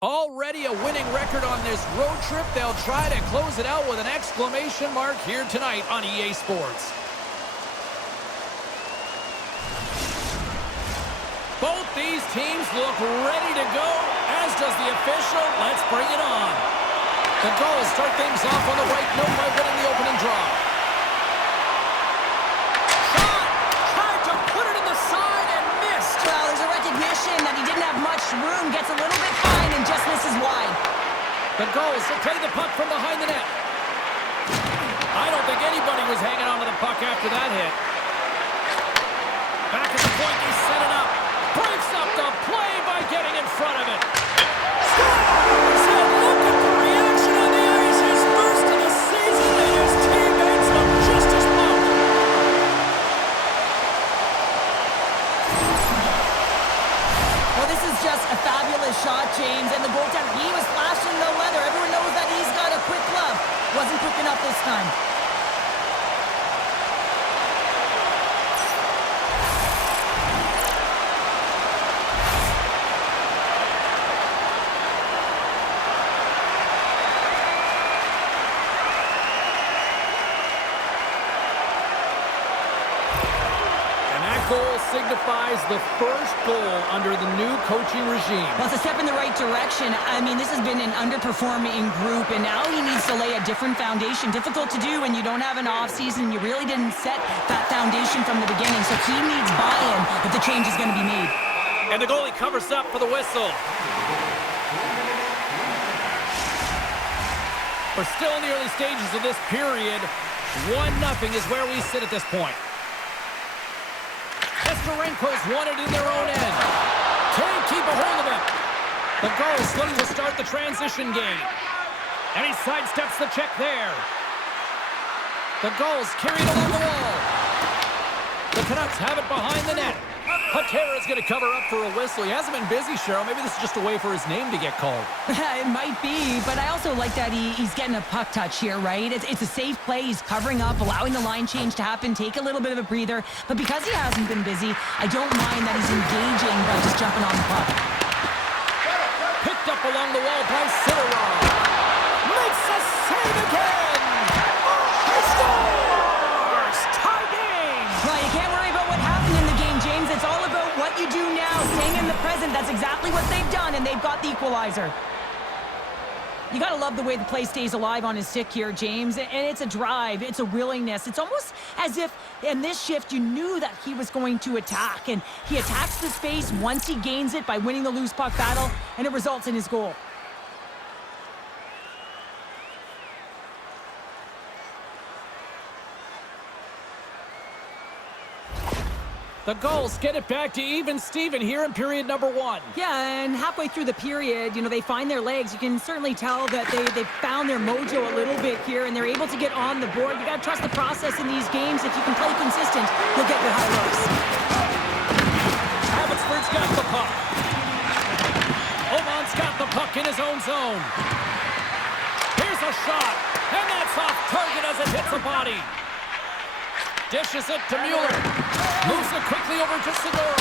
Already a winning record on this road trip. They'll try to close it out with an exclamation mark here tonight on EA Sports. Both these teams look ready to go, as does the official. Let's bring it on. The goals start things off on the right note by winning the opening draw. Shot! Tried to put it in the side and missed. Well, there's a recognition that he didn't have much room, gets a little bit fine, and just misses wide. The goals to play the puck from behind the net. I don't think anybody was hanging on to the puck after that hit. Back at the point, they set it up. Breaks up the play by getting in front of it. Scores! And look at the reaction on the ice. His first of the season, and his teammates look just as pumped. Well, this is just a fabulous shot, James, and the goaltender, he was flashing the leather. Everyone knows that he's got a quick glove. Wasn't quick enough this time. Goal signifies the first goal under the new coaching regime. Well, it's a step in the right direction. I mean, this has been an underperforming group, and now he needs to lay a different foundation. Difficult to do when you don't have an offseason. You really didn't set that foundation from the beginning, so he needs buy-in if the change is going to be made. And the goalie covers up for the whistle. We're still in the early stages of this period. 1-0 is where we sit at this point. Sterenko's won it in their own end. Can't keep a hold of it. The goal is looking to start the transition game. And he sidesteps the check there. The goal's carried along the wall. The Canucks have it behind the net. Patera's going to cover up for a whistle. He hasn't been busy, Cheryl. Maybe this is just a way for his name to get called. It might be, but I also like that he's getting a puck touch here, right? It's a safe play. He's covering up, allowing the line change to happen, take a little bit of a breather. But because he hasn't been busy, I don't mind that he's engaging by just jumping on the puck. Picked up along the wall by Sidorov. Makes a save again! He scores! Tie game! Well, you can't worry about what happened in the game, James. It's all about what you do now, staying in the present. That's exactly what they've done, and they've got the equalizer. You got to love the way the play stays alive on his stick here, James. And it's a drive. It's a willingness. It's almost as if in this shift you knew that he was going to attack. And he attacks the space once he gains it by winning the loose puck battle, and it results in his goal. The goals get it back to even Steven here in period number 1. Yeah, and halfway through the period, you know, they find their legs. You can certainly tell that they've found their mojo a little bit here, and they're able to get on the board. You got to trust the process in these games. If you can play consistent, you'll get your high looks. Abbotsford's got the puck. Oman's got the puck in his own zone. Here's a shot, and that's off target as it hits the body. Dishes it to Mueller. Moves it quickly over to Segura.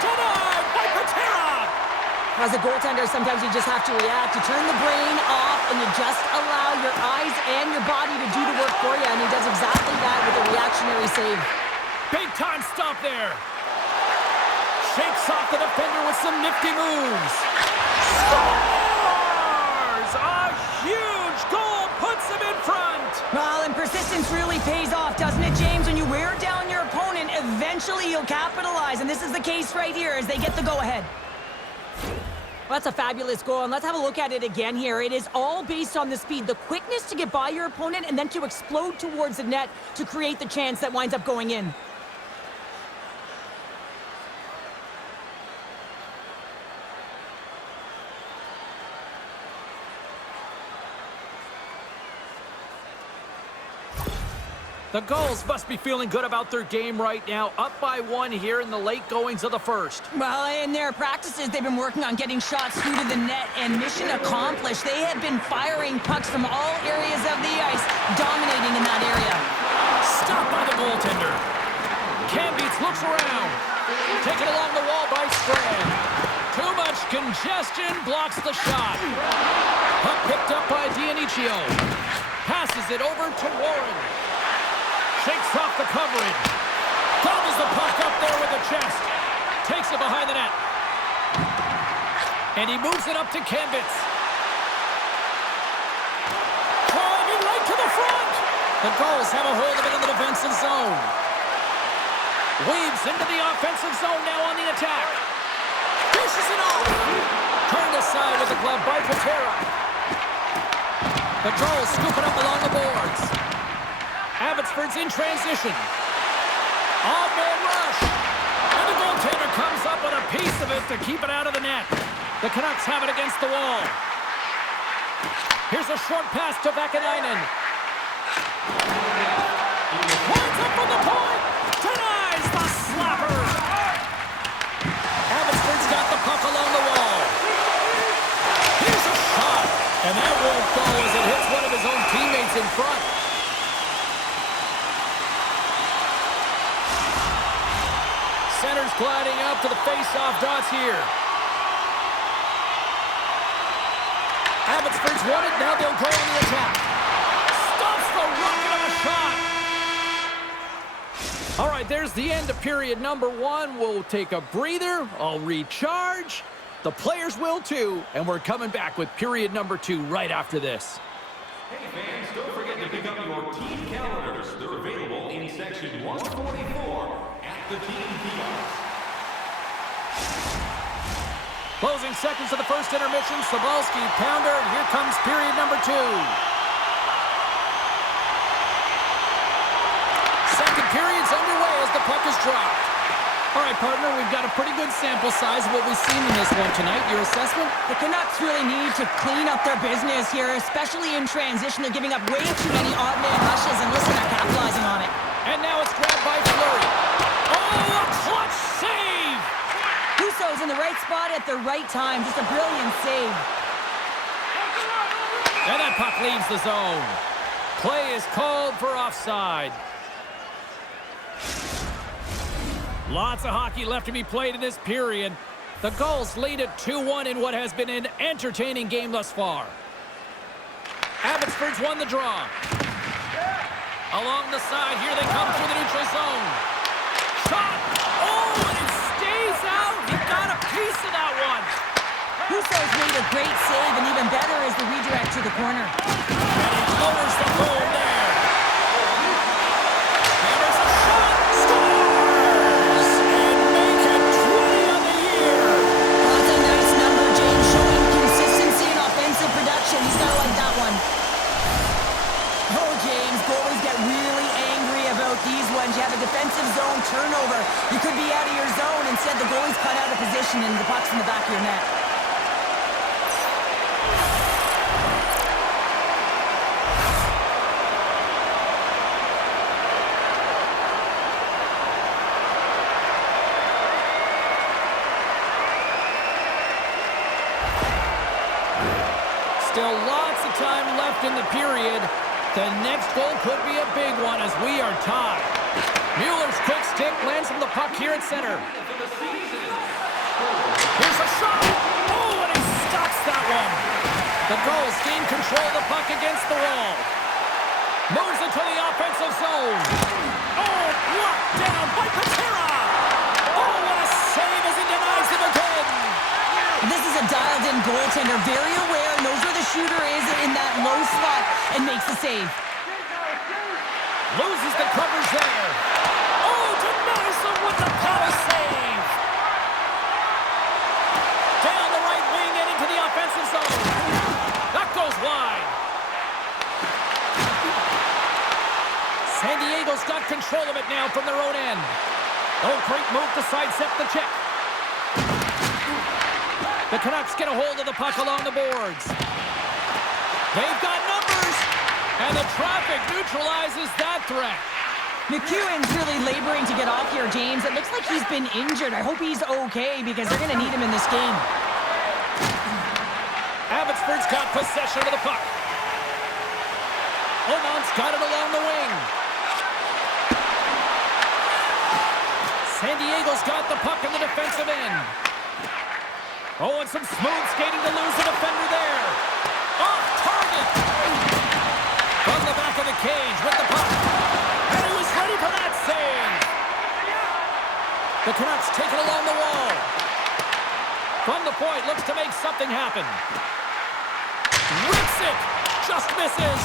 Denied by Patera. As a goaltender, sometimes you just have to react. You turn the brain off, and you just allow your eyes and your body to do the work for you. And he does exactly that with a reactionary save. Big time stop there. Shakes off the defender with some nifty moves. Scores! A huge goal puts him in front. Well, and persistence really pays off, doesn't it, James? When you wear down your opponent, eventually you'll capitalize. And this is the case right here as they get the go-ahead. Well, that's a fabulous goal, and let's have a look at it again here. It is all based on the speed, the quickness to get by your opponent, and then to explode towards the net to create the chance that winds up going in. The goals must be feeling good about their game right now. Up by 1 here in the late goings of the first. Well, in their practices, they've been working on getting shots through to the net, and mission accomplished. They have been firing pucks from all areas of the ice, dominating in that area. Stopped by the goaltender. Cambeats looks around. Taken along the wall by Strand. Too much congestion blocks the shot. Puck picked up by Dionicio. Passes it over to Warren. Shakes off the coverage. Gobbles the puck up there with the chest. Takes it behind the net. And he moves it up to Kembitz. Driving right to the front. The Gulls have a hold of it in the defensive zone. Weaves into the offensive zone now on the attack. Dishes it off. Turned aside with the glove by Patera. The Gulls scoop it up along the boards. Abbotsford's in transition. Odd-man rush. And the goaltender comes up with a piece of it to keep it out of the net. The Canucks have it against the wall. Here's a short pass to Vakanainen. Points up from the point. Denies the slapper. Abbotsford's got the puck along the wall. Here's a shot. And that won't go as it hits one of his own teammates in front. Center's gliding up to the face-off dots here. Abbotsford's won it. Now they'll go on the attack. Stops the rocket of a shot. All right, there's the end of period number 1. We'll take a breather. I'll recharge. The players will too. And we're coming back with period number 2 right after this. Hey fans, don't forget to pick up your team calendars. They're available in section 144 at the team kiosk. Closing seconds of the first intermission. Sobolski, pounder, and here comes period number 2. Second period's underway as the puck is dropped. All right, partner, we've got a pretty good sample size of what we've seen in this one tonight. Your assessment? The Canucks really need to clean up their business here, especially in transition. They're giving up way too many odd-man rushes, and listen, they're capitalizing on it. And now it's grabbed by Fleury. Oh, a clutch save! Husso's in the right spot at the right time. Just a brilliant save. And that puck leaves the zone. Play is called for offside. Lots of hockey left to be played in this period. The Gulls lead it 2-1 in what has been an entertaining game thus far. Abbotsford's won the draw. Along the side, here they come through the neutral zone. Shot! Oh, and it stays out! He got a piece of that one! Husso's made a great save, and even better is the redirect to the corner. And he lowers the goal there. And there's a shot! Scores! And make it 20 on the year! That's a nice number, James, showing consistency and offensive production. He's got to like that one. Oh, James, goalies get really angry about these ones. You have a defensive zone turnover. You could be out of your zone. Instead, the goalie's cut out of position and the puck's in the back of your net. Still lots of time left in the period. The next goal could be a big one as we are tied. Mueller's quick stick lands from the puck here at center. Here's a shot! Oh, and he stops that one. The Gulls gain control of the puck against the wall. Moves into the offensive zone. Oh, blocked down by Patera! Oh, what a save as he denies him again! This is a dialed-in goaltender, very aware, knows where the shooter is in that low slot, and makes the save. Loses the coverage there. Oh, denies him with the power save. Down the right wing and into the offensive zone. That goes wide. San Diego's got control of it now from their own end. Oh, great move to sidestep the check. The Canucks get a hold of the puck along the boards. They've got numbers, and the traffic neutralizes that threat. McEwen's really laboring to get off here, James. It looks like he's been injured. I hope he's okay because they're going to need him in this game. Abbotsford's got possession of the puck. Omont's got it along the wing. San Diego's got the puck in the defensive end. Oh, and some smooth skating to lose the defender there. Off target. From the back of the cage with the puck. And he was ready for that save. The Canucks take it along the wall. From the point, looks to make something happen. Rips it. Just misses.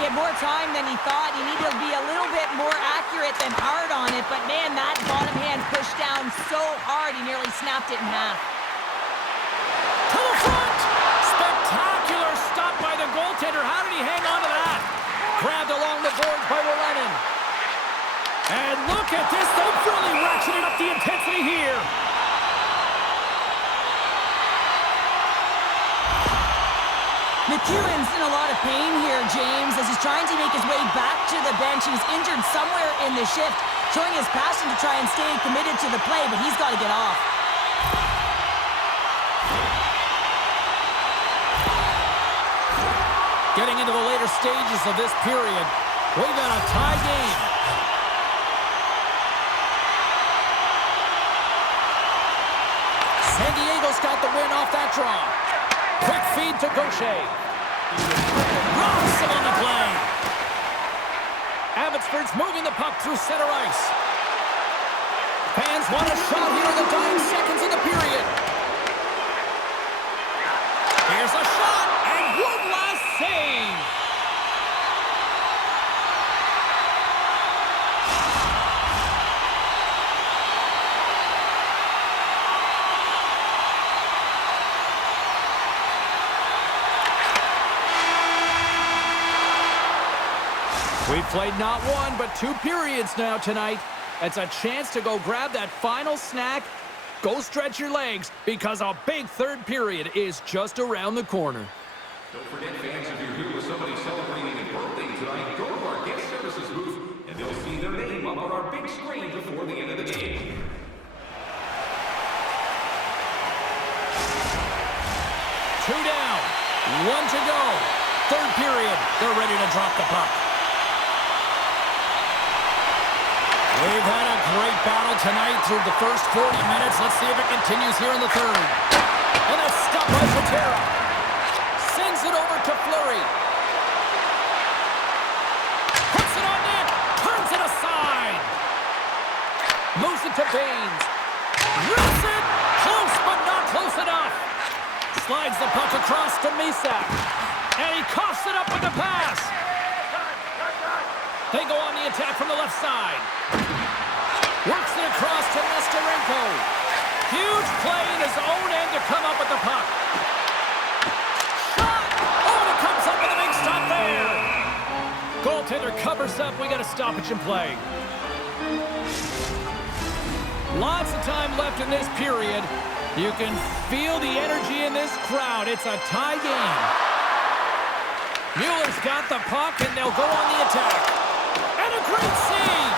He had more time than he thought. He needed to be a little bit more accurate than hard on it. But, man, that bottom hand pushed down so hard, he nearly snapped it in half. To the front! Spectacular stop by the goaltender. How did he hang on to that? Grabbed along the boards by Wallinen. And look at this. They've really ratcheted up the intensity here. McEwen's in a lot of pain here, James, as he's trying to make his way back to the bench. He was injured somewhere in the shift, showing his passion to try and stay committed to the play, but he's got to get off. Getting into the later stages of this period, we've got a tie game. San Diego's got the win off that draw. Quick feed to Gaucher. Rocks him on the play. Abbotsford's moving the puck through center ice. Fans want a shot here in the dying seconds of the period. Here's a shot, and one last save. We've played not one, but two periods now tonight. It's a chance to go grab that final snack. Go stretch your legs, because a big third period is just around the corner. Don't forget, fans, if you're here with somebody celebrating a birthday tonight, go to our guest services booth, and they'll see their name up on our big screen before the end of the game. Two down, one to go. Third period, they're ready to drop the puck. We've had a great battle tonight through the first 40 minutes. Let's see if it continues here in the third. And a stop by Patera. Sends it over to Fleury. Puts it on net. Turns it aside. Moves it to Baines. Rips it. Close, but not close enough. Slides the puck across to Misak. And he coughs it up with the pass. They go on the attack from the left side. Works it across to Nesterenko. Huge play in his own end to come up with the puck. Shot! Oh, and it comes up with a big stop there. Goaltender covers up. We got a stoppage in play. Lots of time left in this period. You can feel the energy in this crowd. It's a tie game. Mueller's got the puck, and they'll go on the attack. And a great save!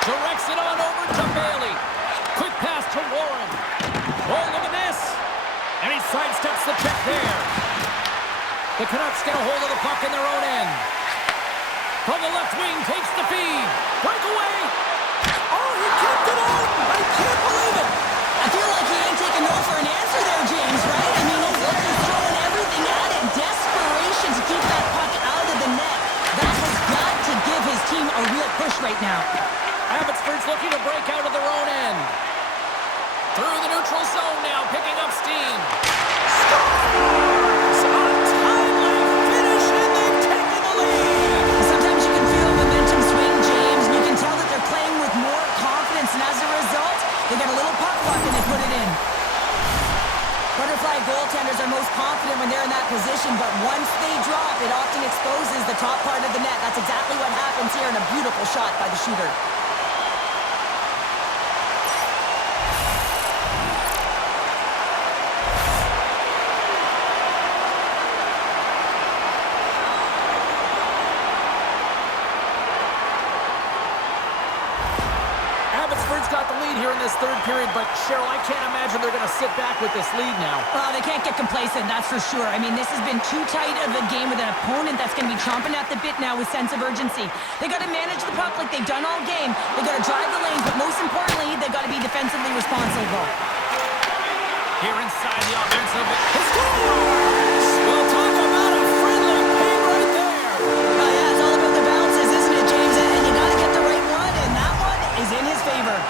Directs it on over to Bailey. Quick pass to Warren. Oh, look at this! And he sidesteps the check there. The Canucks get a hold of the puck in their own end. From the left wing, takes the feed. Breakaway! Oh, he kicked it out! I can't believe it! I feel like he ain't taking no for an answer there, James, right? I mean, he's looking, throwing everything at it. Desperation to keep that puck out of the net. That has got to give his team a real push right now. Abbotsford's looking to break out of their own end. Through the neutral zone now, picking up steam. Scores! A timely finish, and they've taken the lead! Sometimes you can feel a momentum swing, James, and you can tell that they're playing with more confidence, and as a result, they get a little puck luck and they put it in. Butterfly goaltenders are most confident when they're in that position, but once they drop, it often exposes the top part of the net. That's exactly what happens here, in a beautiful shot by the shooter. Got the lead here in this third period, but Cheryl, I can't imagine they're going to sit back with this lead now. Well, they can't get complacent, that's for sure. I mean, this has been too tight of a game with an opponent that's going to be chomping at the bit now with sense of urgency. They got to manage the puck like they've done all game. They got to drive the lanes, but most importantly, they got to be defensively responsible. Here inside the offensive. He scores! Well, talk about a friendly ping right there. Yeah, it's all about the bounces, isn't it, James? And you got to get the right one, and that one is in his favor.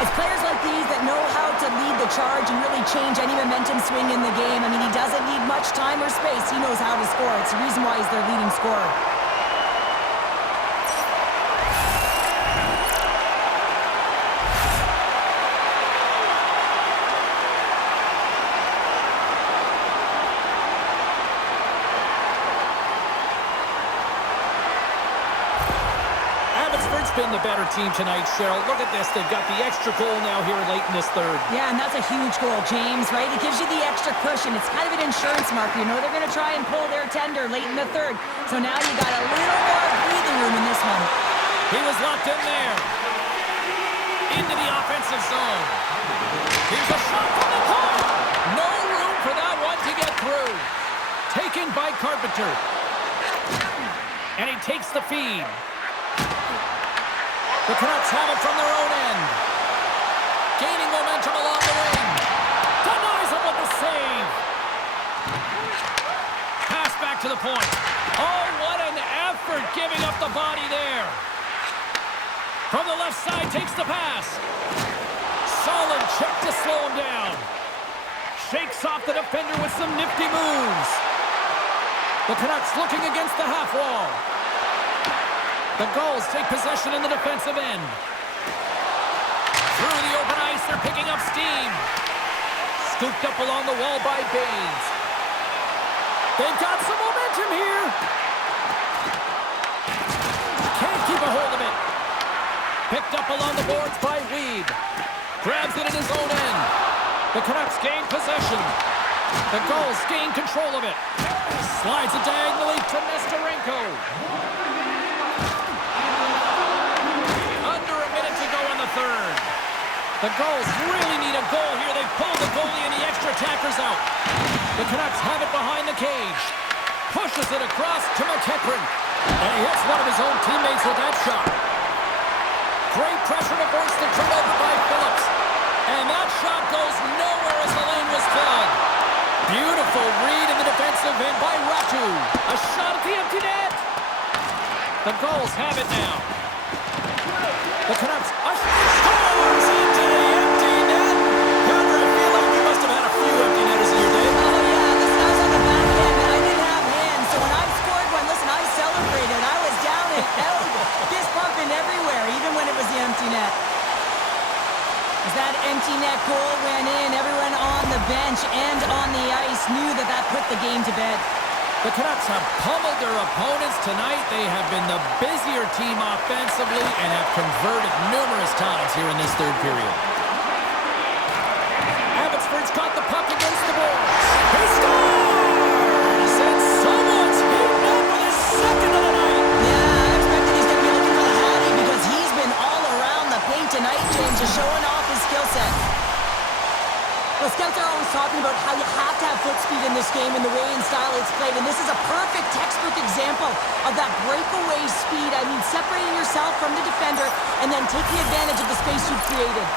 It's players like these that know how to lead the charge and really change any momentum swing in the game. I mean, he doesn't need much time or space. He knows how to score. It's the reason why he's their leading scorer. Abbotsford's been the better team tonight, Cheryl. Look at this. They've got the extra goal now here late in this third. Yeah, and that's a huge goal, James, right? It gives you the extra cushion. It's kind of an insurance marker. You know they're going to try and pull their tender late in the third. So now you got a little more breathing room in this one. He was locked in there. Into the offensive zone. Here's a shot from the corner. No room for that one to get through. Taken by Carpenter. And he takes the feed. The Canucks have it from their own end. Gaining momentum along the wing. Denies him with the save. Pass back to the point. Oh, what an effort giving up the body there. From the left side, takes the pass. Solid check to slow him down. Shakes off the defender with some nifty moves. The Canucks looking against the half wall. The Gulls take possession in the defensive end. Through the open ice, they're picking up steam. Scooped up along the wall by Baines. They've got some momentum here. Can't keep a hold of it. Picked up along the boards by Weed. Grabs it in his own end. The Canucks gain possession. The Gulls gain control of it. Slides it diagonally to Nestorenko. Third. The Gulls really need a goal here. They pulled the goalie and the extra attackers out. The Canucks have it behind the cage. Pushes it across to McEachran. And he hits one of his own teammates with that shot. Great pressure to force the turnover by Phillips. And that shot goes nowhere as the lane was filled. Beautiful read in the defensive end by Ratu. A shot at the empty net. The Gulls have it now. The Canucks scores into the empty net. Hunter, I feel like you must have had a few empty netters in your day. Oh, yeah, this was on the back end, and I didn't have hands. So when I scored one, listen, I celebrated. I was down and out, fist pumping everywhere, even when it was the empty net. As that empty net goal went in, everyone on the bench and on the ice knew that that put the game to bed. The Canucks have pummeled their opponents tonight. They have been the busier team offensively and have converted numerous times here in this third period. Abbotsford's got the puck against the boards. He scores! And someone's heating up with his second of the night. Yeah, I expected he's going to be looking for the Hattie because he's been all around the paint tonight, James, just showing off his skill set. Well, scouts are always talking about how you have to have foot speed in this game and the way and style it's played, and this is a perfect textbook example of that breakaway speed. I mean, separating yourself from the defender and then taking advantage of the space you've created.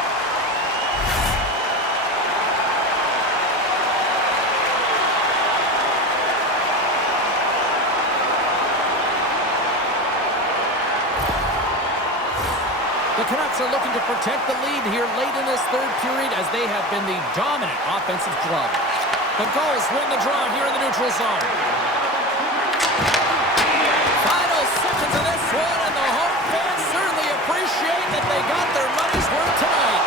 The Canucks are looking to protect the lead here late in this third period as they have been the dominant offensive club. The Gulls win the draw here in the neutral zone. Final seconds of this one, and the home fans certainly appreciate that they got their money's worth tonight.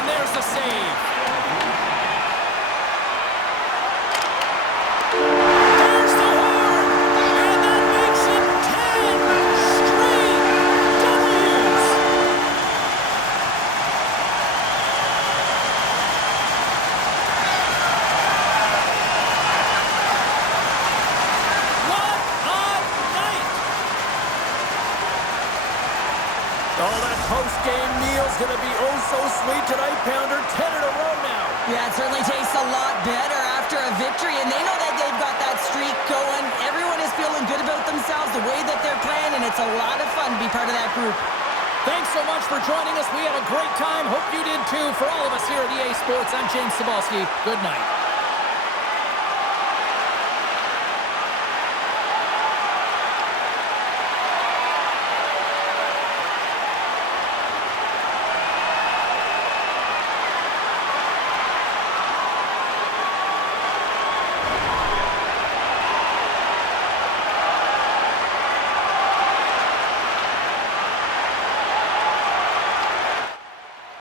And there's the save. There's the horn, and that makes it 10 straight W's. Oh, that post-game meal's going to be oh so sweet tonight, Pounder. 10 in a row now. Yeah, it certainly tastes a lot better after a victory, and they know that they've got that streak going. Everyone is feeling good about themselves, the way that they're playing, and it's a lot of fun to be part of that group. Thanks so much for joining us. We had a great time. Hope you did too. For all of us here at EA Sports, I'm James Cebulski. Good night.